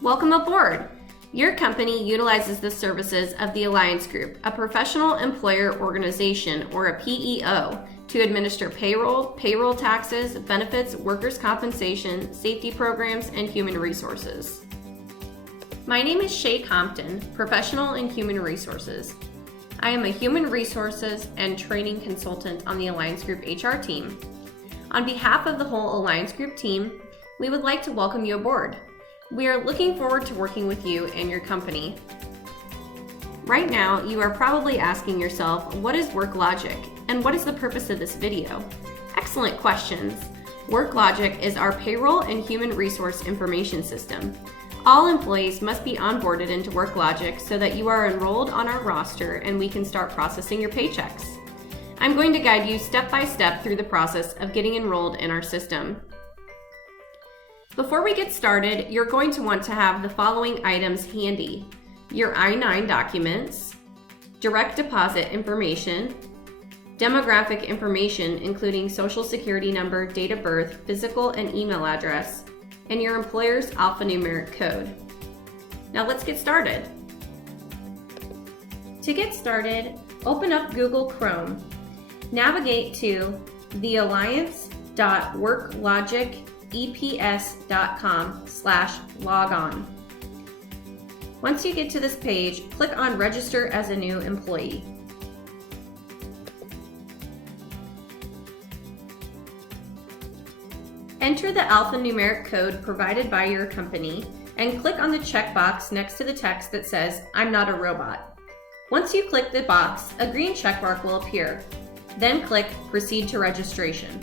Welcome aboard! Your company utilizes the services of the Alliance Group, a professional employer organization, or a PEO, to administer payroll taxes, benefits, workers' compensation, safety programs, and human resources. My name is Shay Compton, Professional in Human Resources. I am a human resources and training consultant on the Alliance Group HR team. On behalf of the whole Alliance Group team, we would like to welcome you aboard. We are looking forward to working with you and your company. Right now, you are probably asking yourself, what is WorkLogic and what is the purpose of this video? Excellent questions. WorkLogic is our payroll and human resource information system. All employees must be onboarded into WorkLogic so that you are enrolled on our roster and we can start processing your paychecks. I'm going to guide you step by step through the process of getting enrolled in our system. Before we get started, you're going to want to have the following items handy: your I-9 documents, direct deposit information, demographic information including social security number, date of birth, physical and email address, and your employer's alphanumeric code. Now let's get started. To get started, open up Google Chrome. Navigate to thealliance.worklogiceps.com/logon. Once you get to this page, click on Register as a new employee. Enter the alphanumeric code provided by your company and click on the checkbox next to the text that says, "I'm not a robot." Once you click the box, a green checkmark will appear. Then click Proceed to Registration.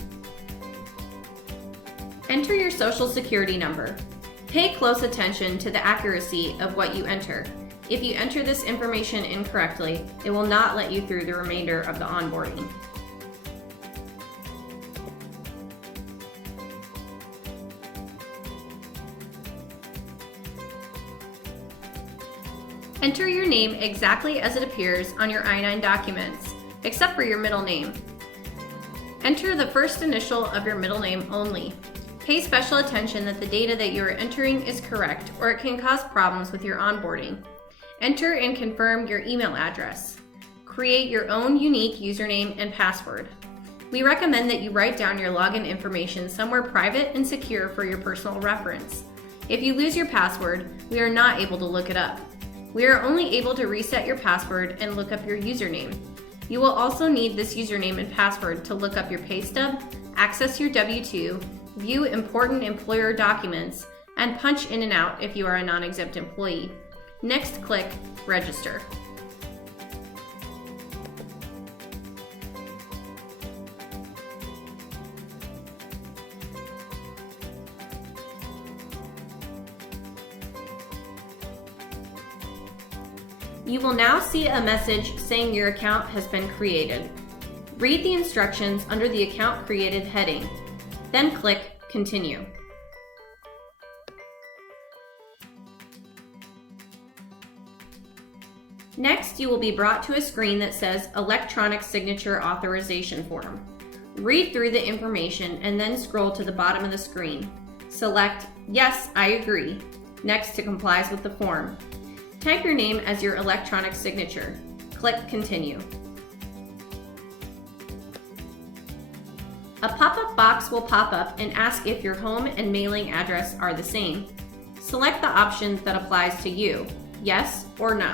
Enter your social security number. Pay close attention to the accuracy of what you enter. If you enter this information incorrectly, it will not let you through the remainder of the onboarding. Enter your name exactly as it appears on your I-9 documents, except for your middle name. Enter the first initial of your middle name only. Pay special attention that the data that you are entering is correct, or it can cause problems with your onboarding. Enter and confirm your email address. Create your own unique username and password. We recommend that you write down your login information somewhere private and secure for your personal reference. If you lose your password, we are not able to look it up. We are only able to reset your password and look up your username. You will also need this username and password to look up your pay stub, access your W-2, view important employer documents, and punch in and out if you are a non-exempt employee. Next, click Register. You will now see a message saying your account has been created. Read the instructions under the Account Created heading, then click Continue. Next, you will be brought to a screen that says Electronic Signature Authorization Form. Read through the information and then scroll to the bottom of the screen. Select Yes, I agree, next to complies with the form. Type your name as your electronic signature. Click Continue. A pop-up box will pop up and ask if your home and mailing address are the same. Select the option that applies to you, yes or no.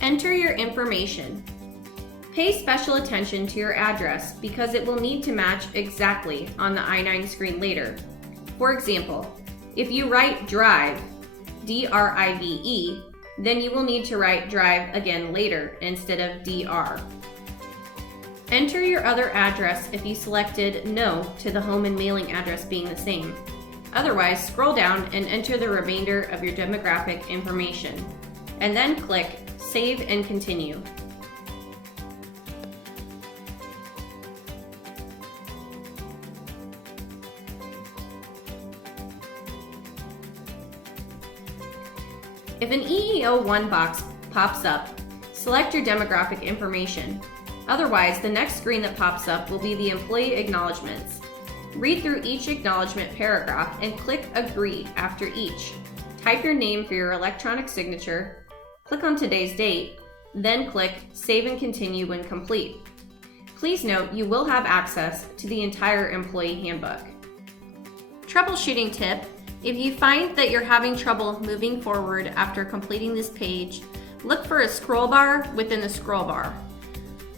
Enter your information. Pay special attention to your address because it will need to match exactly on the I-9 screen later. For example, if you write drive, D-R-I-V-E, then you will need to write drive again later instead of DR. Enter your other address if you selected no to the home and mailing address being the same. Otherwise, scroll down and enter the remainder of your demographic information, and then click Save and Continue. If an EEO1 box pops up, select your demographic information. Otherwise, the next screen that pops up will be the employee acknowledgements. Read through each acknowledgement paragraph and click Agree after each. Type your name for your electronic signature, click on today's date, then click Save and Continue when complete. Please note you will have access to the entire employee handbook. Troubleshooting tip: if you find that you're having trouble moving forward after completing this page, look for a scroll bar within the scroll bar.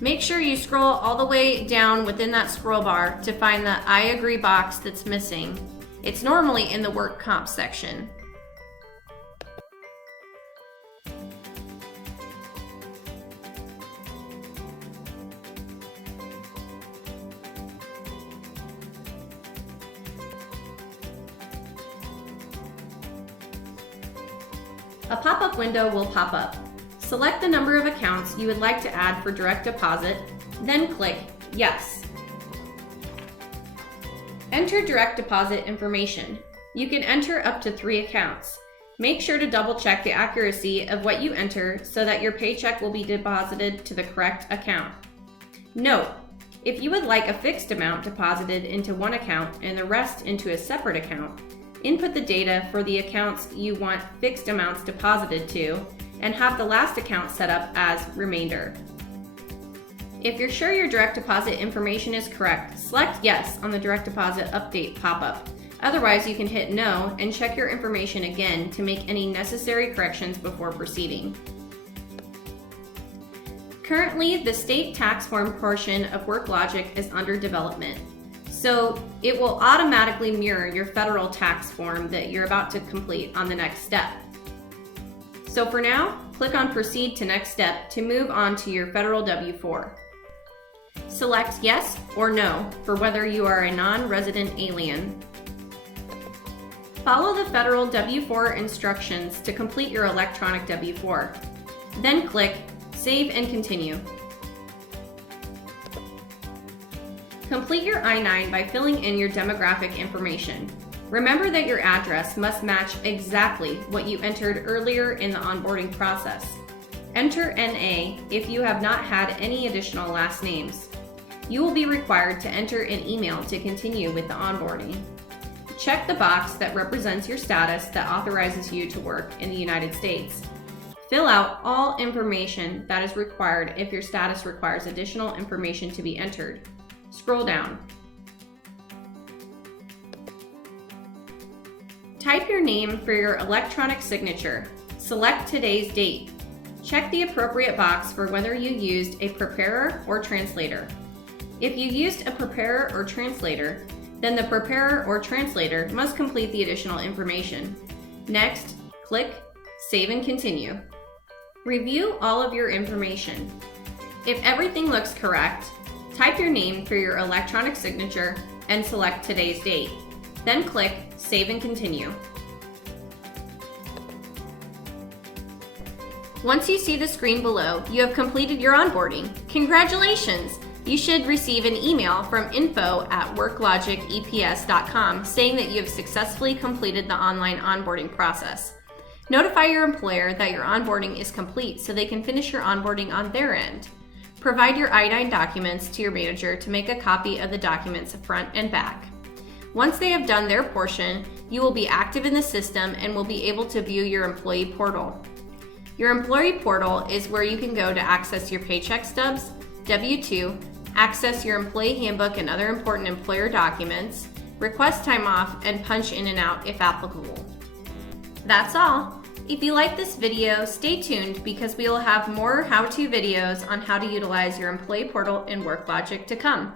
Make sure you scroll all the way down within that scroll bar to find the I agree box that's missing. It's normally in the work comp section. A pop-up window will pop up. Select the number of accounts you would like to add for direct deposit, then click Yes. Enter direct deposit information. You can enter up to 3 accounts. Make sure to double check the accuracy of what you enter so that your paycheck will be deposited to the correct account. Note: if you would like a fixed amount deposited into one account and the rest into a separate account, input the data for the accounts you want fixed amounts deposited to and have the last account set up as remainder. If you're sure your direct deposit information is correct, select Yes on the direct deposit update pop-up. Otherwise, you can hit No and check your information again to make any necessary corrections before proceeding. Currently, the state tax form portion of WorkLogic is under development, so it will automatically mirror your federal tax form that you're about to complete on the next step. So for now, click on Proceed to Next Step to move on to your federal W-4. Select Yes or No for whether you are a non-resident alien. Follow the federal W-4 instructions to complete your electronic W-4. Then click Save and Continue. Complete your I-9 by filling in your demographic information. Remember that your address must match exactly what you entered earlier in the onboarding process. Enter NA if you have not had any additional last names. You will be required to enter an email to continue with the onboarding. Check the box that represents your status that authorizes you to work in the United States. Fill out all information that is required if your status requires additional information to be entered. Scroll down. Type your name for your electronic signature. Select today's date. Check the appropriate box for whether you used a preparer or translator. If you used a preparer or translator, then the preparer or translator must complete the additional information. Next, click Save and Continue. Review all of your information. If everything looks correct, type your name for your electronic signature and select today's date. Then click Save and Continue. Once you see the screen below, you have completed your onboarding. Congratulations! You should receive an email from info@worklogiceps.com saying that you have successfully completed the online onboarding process. Notify your employer that your onboarding is complete so they can finish your onboarding on their end. Provide your I-9 documents to your manager to make a copy of the documents front and back. Once they have done their portion, you will be active in the system and will be able to view your employee portal. Your employee portal is where you can go to access your paycheck stubs, W-2, access your employee handbook and other important employer documents, request time off, and punch in and out if applicable. That's all. If you like this video, stay tuned because we will have more how-to videos on how to utilize your employee portal in WorkLogic to come.